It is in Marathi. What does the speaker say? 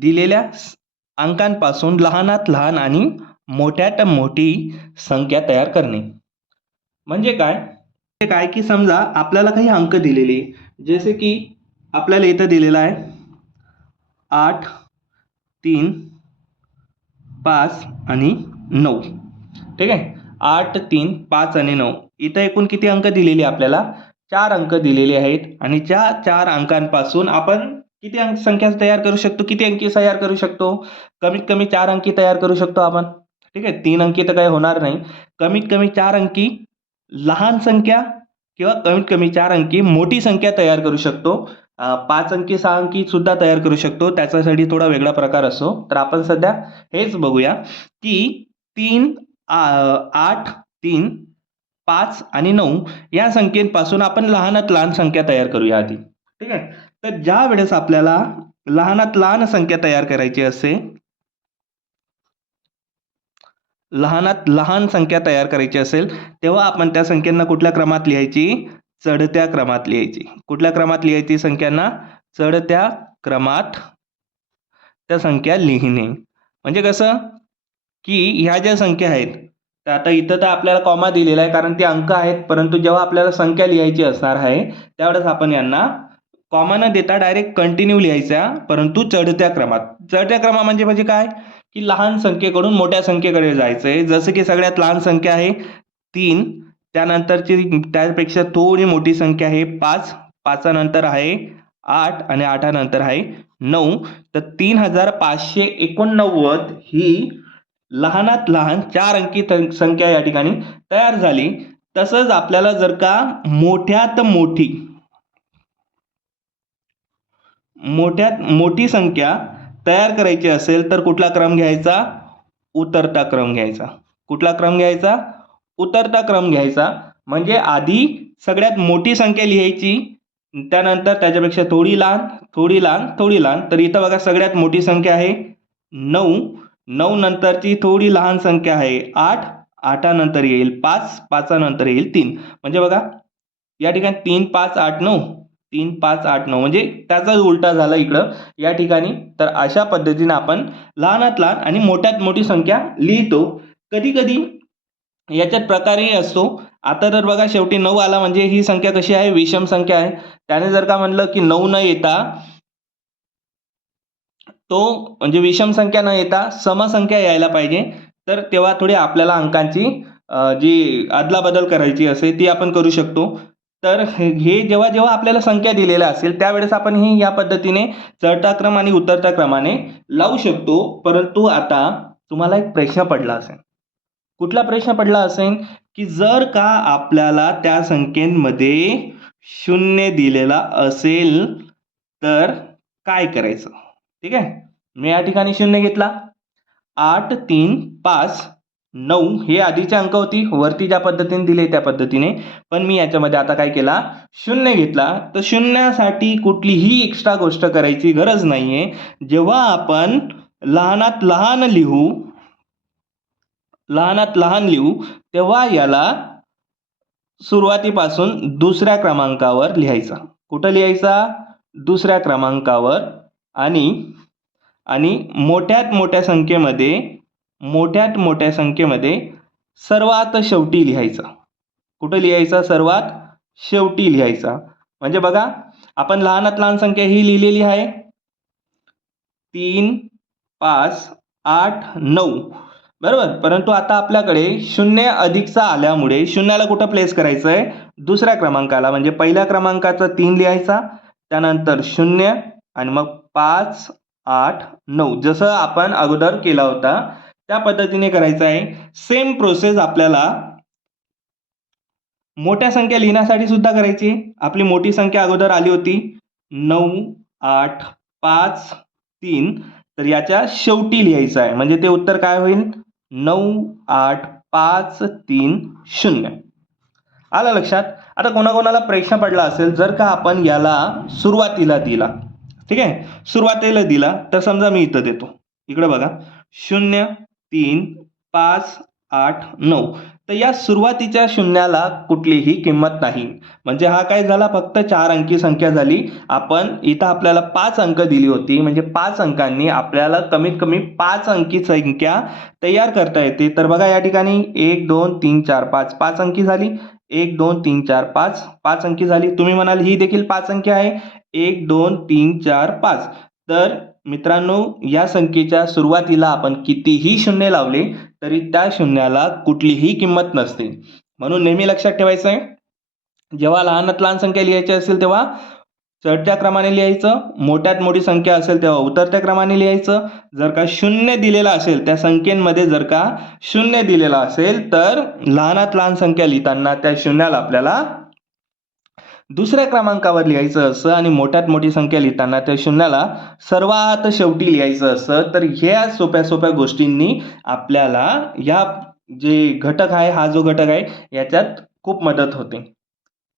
दिलेल्या अंकांपासून लहानात लहान आणि मोठ्यात मोठी संख्या तयार करणे. म्हणजे काय? म्हणजे काय की समजा आपल्याला काही अंक दिलेले जसे की आपल्याला इथं दिलेलं आहे आठ तीन पाच आणि नऊ. ठीक आहे? आठ तीन पाच आणि नऊ. इथं एकूण किती अंक दिलेले आपल्याला? चार अंक दिलेले आहेत आणि त्या चार अंकांपासून आपण किती अंक संख्या तयार करू शकतो? किती अंकी तयार करू शकतो? कमीत कमी चार अंकी तयार करू शकतो आपण. ठीक आहे? तीन अंकी तर काही होणार नाही. कमीत कमी चार अंकी लहान संख्या किंवा कमीत कमी चार अंकी मोठी संख्या तयार करू शकतो. पाच अंकी सहा अंकी सुद्धा तयार करू शकतो. त्याच्यासाठी थोडा वेगळा प्रकार असतो तर आपण सध्या हेच बघूया की तीन आठ तीन पाच आणि नऊ या संख्येपासून आपण लहानात लहान संख्या तयार करूया आधी. ठीक आहे? तर ज्या वेळेस आपल्याला लहानात लहान संख्या तयार करायची असते लहानात लहान संख्या तयार करायची असेल तेव्हा आपण त्या संख्यांना कुठल्या क्रमात लिहायची? चढत्या क्रमात लिहायची. कुठल्या क्रमात लिहायची संख्यांना? चढत्या क्रमात त्या संख्या लिहिणे. म्हणजे कसं? की ह्या ज्या संख्या आहेत तर आता इथं तर आपल्याला कॉमा दिलेला आहे कारण ते अंक आहेत परंतु जेव्हा आपल्याला संख्या लिहायची असणार आहे त्यावेळेस आपण यांना कॉमा न देता डायरेक्ट कंटिन्यू लिहायच्या परंतु चढत्या क्रमात. चढत्या क्रमा म्हणजे म्हणजे काय? की लहान संख्येकडून मोठ्या संख्येकडे जायचं आहे जसं की सगळ्यात लहान संख्या आहे तीन त्यानंतरची त्यापेक्षा थोडी मोठी संख्या आहे पाच पाचानंतर आहे आठ आणि आठानंतर आहे नऊ. तर तीन हजार पाचशे एकोणनव्वद ही लहानात लहान चार अंकी संख्या या ठिकाणी तयार झाली. तसंच आपल्याला जर का मोठ्यात मोठी मोठ्यात मोठी संख्या तयार करायची असेल तर कुठला क्रम घ्यायचा? उतरता क्रम घ्यायचा. कुठला क्रम घ्यायचा? उतरता क्रम घ्यायचा. म्हणजे आधी सगळ्यात मोठी संख्या लिहायची त्यानंतर त्याच्यापेक्षा थोडी लहान थोडी लहान थोडी लहान. तर इथं बघा सगळ्यात मोठी संख्या आहे नऊ. नऊ नंतरची थोडी लहान संख्या आहे आठ. आठानंतर येईल पाच. पाचानंतर येईल तीन. म्हणजे बघा या ठिकाणी तीन पाच आठ नऊ. तीन पाच आठ नऊ म्हणजे त्याचाच उलटा झाला इकडं या ठिकाणी तर अशा पद्धतीने आपण लहानात लहान आणि मोठ्यात मोठी संख्या लिहितो. कधी कधी याच्यात प्रकारही असतो. आता तर बघा शेवटी नऊ आला म्हणजे ही संख्या कशी आहे? विषम संख्या आहे. त्याने जर का म्हणलं की नऊ न येता तो म्हणजे विषम संख्या न येता समसंख्या यायला पाहिजे. तर तेव्हा थोडी आपल्याला अंकांची जी जी अदलाबदल करायची असेल ती आपण करू शकतो. तर हे हे जेव्हा जेव्हा आपल्याला संख्या दिलेल्या असेल त्यावेळेस आपण ही या पद्धतीने चढता क्रम आणि उतरता क्रमाने लावू शकतो. परंतु आता तुम्हाला एक प्रश्न पडला असेल. कुठला प्रश्न पडला असेल? की जर का आपल्याला त्या संख्येमध्ये शून्य दिलेला असेल तर काय करायचं? ठीक आहे? मी या ठिकाणी शून्य घेतला. आठ तीन पाच. नऊ हे आधीचे अंक होती. वरती ज्या पद्धतीने दिले त्या पद्धतीने. पण मी याच्यामध्ये आता काय केला? शून्य घेतला. तर शून्यासाठी कुठलीही एक्स्ट्रा गोष्ट करायची गरज नाही आहे जेव्हा आपण लहानात लहान लिहू लहानात लहान लिहू तेव्हा याला सुरुवातीपासून दुसऱ्या क्रमांकावर लिहायचा. कुठं लिहायचा? दुसऱ्या क्रमांकावर आणि आणि मोठ्यात मोठ्या संख्येमध्ये मोठ्यात मोठ्या संख्येमध्ये सर्वात शेवटी लिहायचा. कुठं लिहायचा? सर्वात शेवटी लिहायचा. म्हणजे बघा आपण लहानात लहान संख्या ही लिहिलेली आहे. तीन पाच आठ नऊ. बरोबर? परंतु आता आपल्याकडे शून्य अधिकचा आल्यामुळे शून्याला कुठं प्लेस करायचं आहे दुसऱ्या क्रमांकाला. म्हणजे पहिल्या क्रमांकाचा तीन लिहायचा त्यानंतर शून्य आणि मग पाच आठ नऊ. जसं आपण अगोदर केला होता त्या पद्धतीने करायचं आहे. सेम प्रोसेस आपल्याला मोठ्या संख्या लिहिण्यासाठी सुद्धा करायची. आपली मोठी संख्या अगोदर आली होती. नऊ आठ पाच तीन. तर याच्या शेवटी लिहायचं आहे. म्हणजे ते उत्तर काय होईल? नऊ आठ पाच तीन शून्य. आलं लक्षात? आता कोणाकोणाला प्रश्न पडला असेल जर का आपण याला सुरुवातीला दिला ठीक आहे? सुरुवातीला दिला तर समजा मी इथं देतो. इकडे बघा. शून्य तीन पाच आठ नऊ. तर या सुरुवातीच्या शून्याला कुठलीही किंमत नाही. म्हणजे हा काय झाला? फक्त चार अंकी संख्या झाली. आपण इथं आपल्याला पाच अंक दिली होती. म्हणजे पाच अंकांनी आपल्याला कमीत कमी पाच अंकी संख्या तयार करता येते. तर बघा या ठिकाणी एक दोन तीन चार पाच. पाच अंकी झाली. एक दोन तीन चार पाच. पाच अंकी झाली. तुम्ही म्हणाल ही देखील पाच अंकी आहे. एक दोन तीन चार पाच. तर मित्रांनो या संख्येच्या सुरुवातीला आपण कितीही शून्य लावले तरी त्या शून्याला कुठलीही किंमत नसते. म्हणून नेहमी लक्षात ठेवायचं आहे जेव्हा लहानात लहान संख्या लिहायची असेल तेव्हा चढत्या क्रमाने लिहायचं मोठ्यात मोठी संख्या असेल तेव्हा उतरत्या क्रमाने लिहायचं. जर का शून्य दिलेला असेल त्या संख्येमध्ये जर का शून्य दिलेला असेल तर लहानात लहान संख्या लिहिताना त्या शून्याला आपल्याला दुसऱ्या क्रमांकावर लिहायचं असं आणि मोठ्यात मोठी संख्या लिहिताना त्या शून्याला सर्वात शेवटी लिहायचं असं तर ह्या सोप्या सोप्या गोष्टींनी आपल्याला या जे घटक आहे हा जो घटक आहे याच्यात खूप मदत होते.